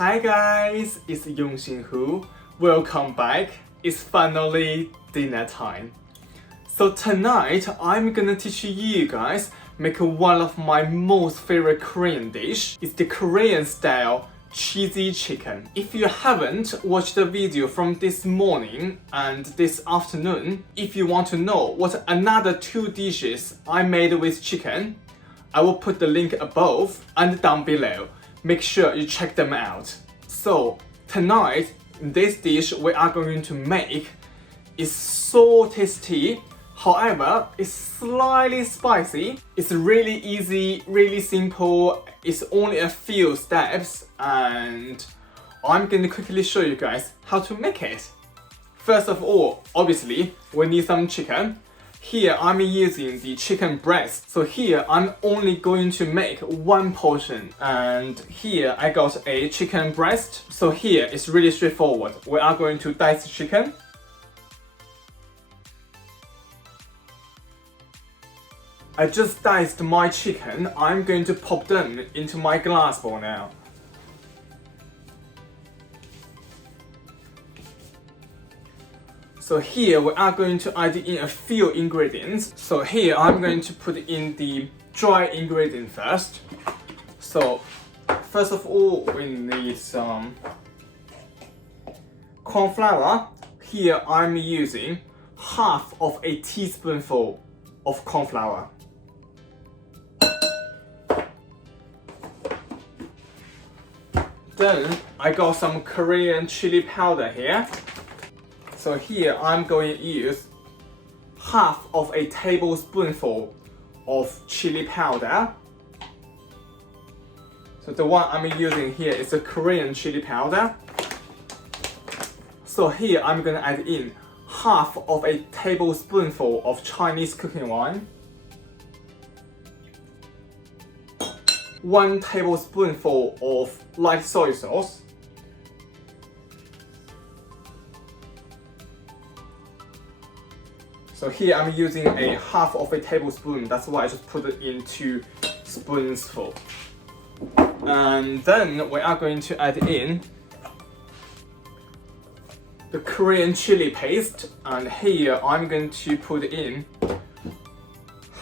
Hi guys, it's Yongxin. Welcome back. It's finally dinner time. So tonight I'm gonna teach you guys make one of my most favorite Korean dish. It's the Korean style cheesy chicken. If you haven't watched the video from this morning and this afternoon, if you want to know what another two dishes I made with chicken, I will put the link above and down below. Make sure you check them out. So tonight, this dish we are going to make is so tasty. However, it's slightly spicy. It's really easy, really simple. It's only a few steps and I'm going to quickly show you guys how to make it. First of all, obviously, we need some chicken. Here I'm using the chicken breast. So here I'm only going to make one portion. And here I got a chicken breast. So here it's really straightforward. We are going to dice the chicken. I just diced my chicken. I'm going to pop them into my glass bowl now. So here we are going to add in a few ingredients. So here I'm going to put in the dry ingredient first. So first of all we need some corn flour. Here I'm using half of a teaspoonful of corn flour. Then I got some Korean chili powder here. So here I'm going to use half of a tablespoonful of chili powder. So the one I'm using here is a Korean chili powder. So here I'm going to add in half of a tablespoonful of Chinese cooking wine. 1 tablespoonful of light soy sauce. So here I'm using a half of a tablespoon. That's why I just put it in 2 spoonsful. And then we are going to add in the Korean chili paste. And here I'm going to put in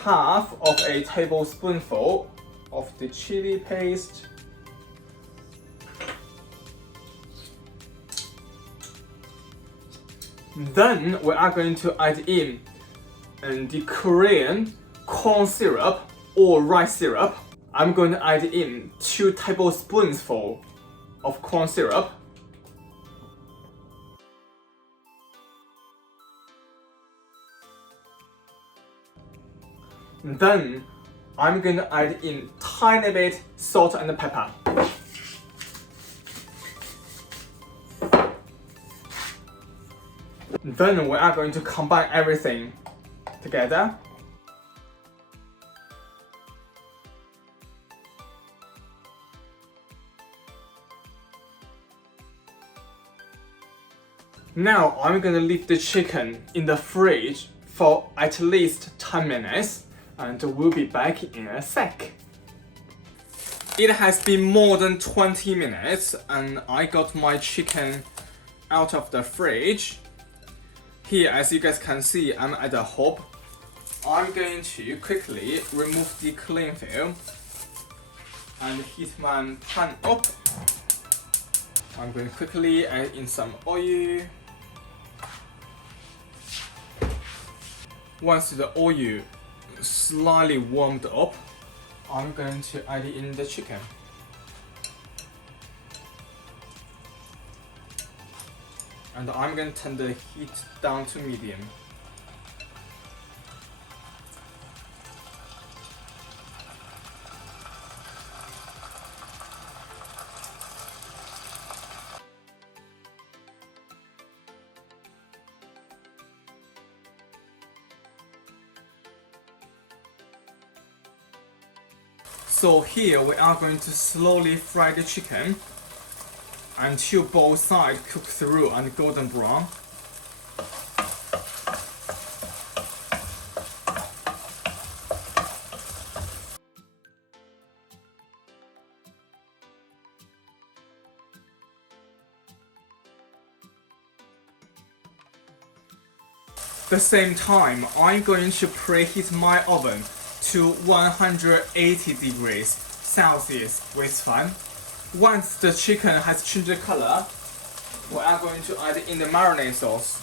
half of a tablespoonful of the chili paste. Then we are going to add in the Korean corn syrup or rice syrup. I'm going to add in 2 tablespoonsful of corn syrup. Then I'm going to add in tiny bit salt and pepper. Then we are going to combine everything together. Now I'm going to leave the chicken in the fridge for at least 10 minutes and we'll be back in a sec. It has been more than 20 minutes and I got my chicken out of the fridge. Here, as you guys can see, I'm at the hob. I'm going to quickly remove the cling film and heat my pan up. I'm going to quickly add in some oil. Once the oil slightly warmed up, I'm going to add in the chicken. And I'm going to turn the heat down to medium. So here we are going to slowly fry the chicken until both sides cook through and golden brown. the same time, I'm going to preheat my oven to 180 degrees Celsius with fan. Once the chicken has changed the color, we are going to add in the marinade sauce.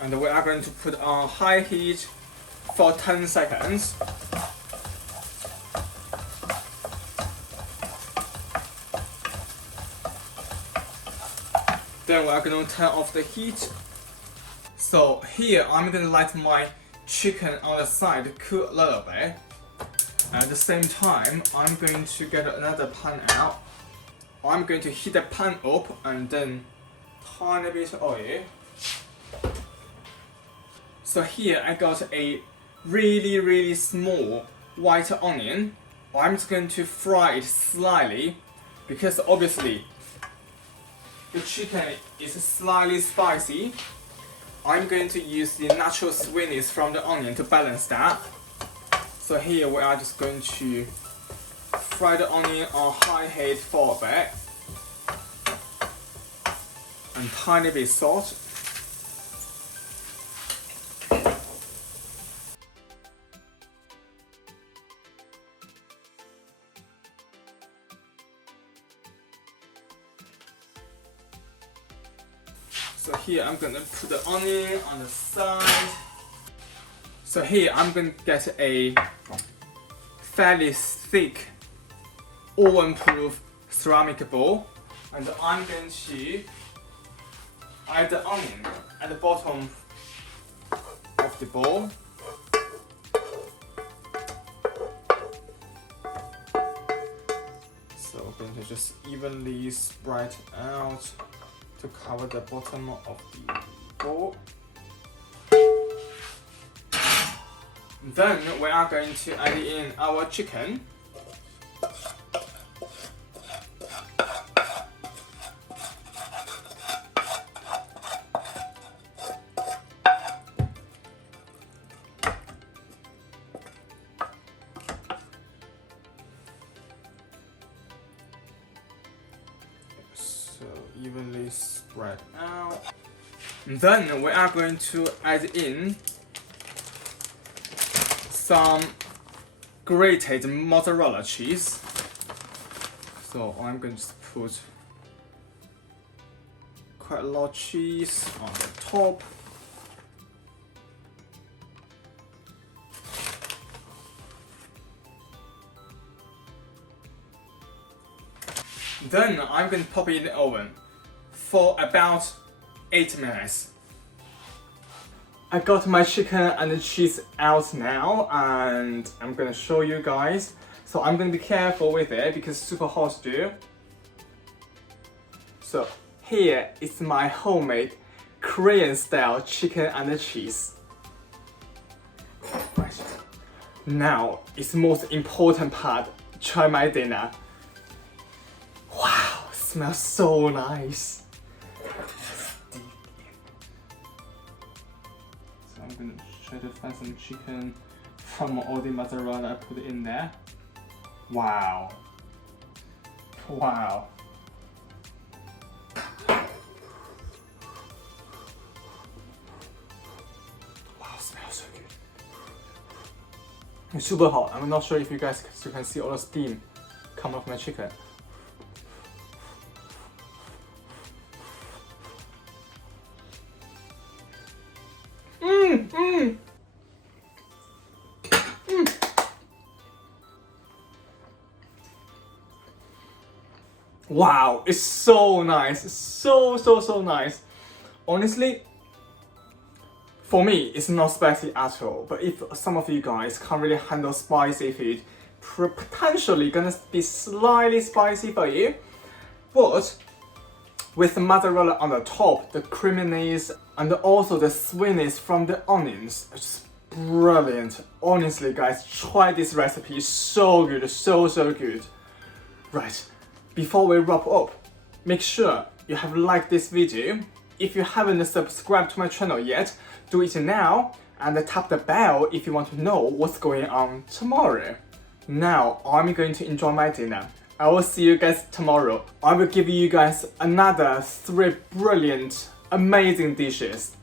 And we are going to put on high heat for 10 seconds. Then we are going to turn off the heat. So here I'm going to let my chicken on the side cool a little bit. At the same time, I'm going to get another pan out. I'm going to heat the pan up and then tiny bit of oil. So here I got a really small white onion. I'm just going to fry it slightly because obviously the chicken is slightly spicy. I'm going to use the natural sweetness from the onion to balance that. So here we are just going to fry the onion on high heat for a bit. And tiny bit salt. So here I'm gonna put the onion on the side. So here I'm gonna get a fairly thick oven-proof ceramic bowl, and I'm going to add the onion at the bottom of the bowl. So I'm going to just evenly spread out to cover the bottom of the bowl. Then we are going to add in our chicken. So evenly spread out. Then we are going to add in some grated mozzarella cheese. So I'm going to put quite a lot of cheese on the top. Then I'm going to pop it in the oven for about 8 minutes. I got my chicken and the cheese out now, and I'm gonna show you guys. So I'm gonna be careful with it because it's super hot to do. So here is my homemade Korean style chicken and the cheese. Right. Now it's the most important part. Try my dinner. Wow, smells so nice. I'm gonna try to find some chicken from all the mozzarella I put in there. Wow. Wow. Wow, smells so good. It's super hot. I'm not sure if you guys can see all the steam come off my chicken. Wow, it's so nice. So nice. Honestly, for me, it's not spicy at all. But if some of you guys can't really handle spicy food, potentially gonna be slightly spicy for you. But with the mozzarella on the top, the creaminess and also the sweetness from the onions, it's brilliant. Honestly, guys, try this recipe. So good, so good. Right, before we wrap up, make sure you have liked this video. If you haven't subscribed to my channel yet, do it now and tap the bell if you want to know what's going on tomorrow. Now I'm going to enjoy my dinner. I will see you guys tomorrow. I will give you guys another 3 brilliant, amazing dishes.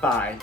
Bye.